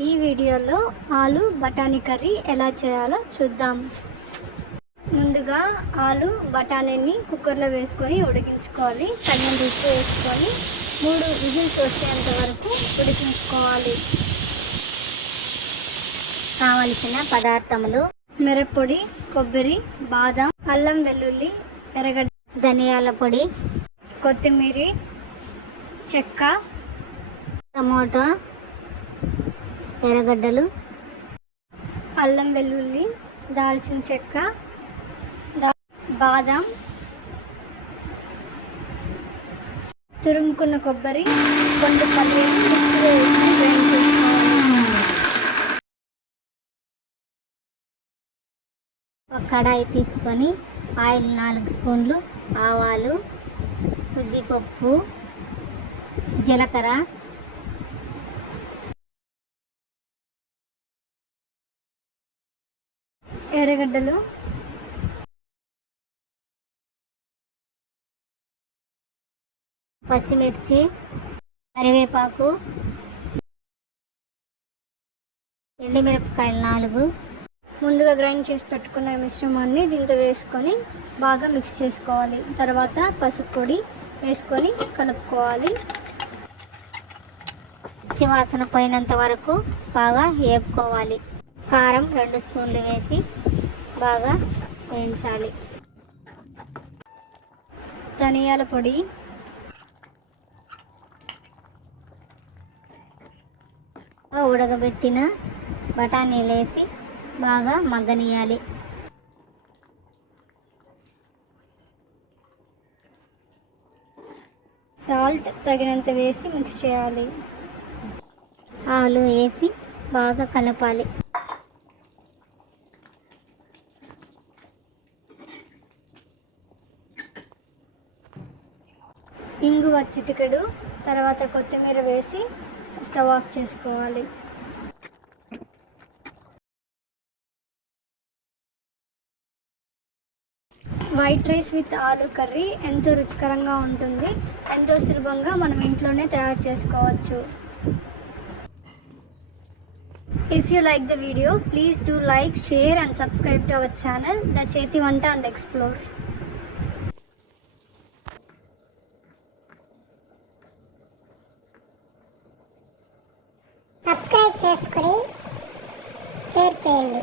ఈ వీడియోలో ఆలు బఠానీ కర్రీ ఎలా చేయాలో చూద్దాం. ముందుగా ఆలు బఠానీని కుక్కర్లో వేసుకొని ఉడికించుకోవాలి. తగినంత ఉప్పు వేసుకొని 3 విజిల్స్ వచ్చేంత వరకు ఉడికించుకోవాలి. కావలసిన పదార్థములు: మిరప్పొడి, కొబ్బరి, బాదం, అల్లం వెల్లుల్లి, ఎర్రగడ్డ, ధనియాల పొడి, కొత్తిమీర, చెక్క, టమోటా, ఎర్రగడ్డలు, అల్లం వెల్లుల్లి, దాల్చిన చెక్క, బాదం, తురుముకున్న కొబ్బరి, కొన్ని పల్లీలు మిక్సీలో వేసుకొని గ్రైండ్ చేసుకోవాలి. ఒక కడాయి తీసుకొని ఆయిల్ 4 స్పూన్లు, ఆవాలు, ఉద్దిపప్పు, జీలకర్ర, ఎర్రగడ్డలు, పచ్చిమిర్చి, కరివేపాకు, ఎండుమిరపకాయలు 4. ముందుగా గ్రైండ్ చేసి పెట్టుకున్న మిశ్రమాన్ని దీంతో వేసుకొని బాగా మిక్స్ చేసుకోవాలి. తర్వాత పసుపు పొడి వేసుకొని కలుపుకోవాలి. పచ్చివాసన పోయినంత వరకు బాగా వేపుకోవాలి. కారం 2 స్పూన్లు వేసి బాగా వేయించాలి. ధనియాల పొడి, ఉడకబెట్టిన బఠానీలు వేసి బాగా మగ్గనియాలి. సాల్ట్ తగినంత వేసి మిక్స్ చేయాలి. ఆలు వేసి బాగా కలపాలి. ఇంగువ చిటికెడు, తర్వాత కొత్తిమీర వేసి స్టవ్ ఆఫ్ చేసుకోవాలి. వైట్ రైస్ విత్ ఆలు కర్రీ ఎంతో రుచికరంగా ఉంటుంది. ఎంతో సులభంగా మనం ఇంట్లోనే తయారు చేసుకోవచ్చు. If you like the video, please do like, share and subscribe to our channel, The Cheti Vanta and Explore. Subscribe చేసుకొని షేర్ చేయండి.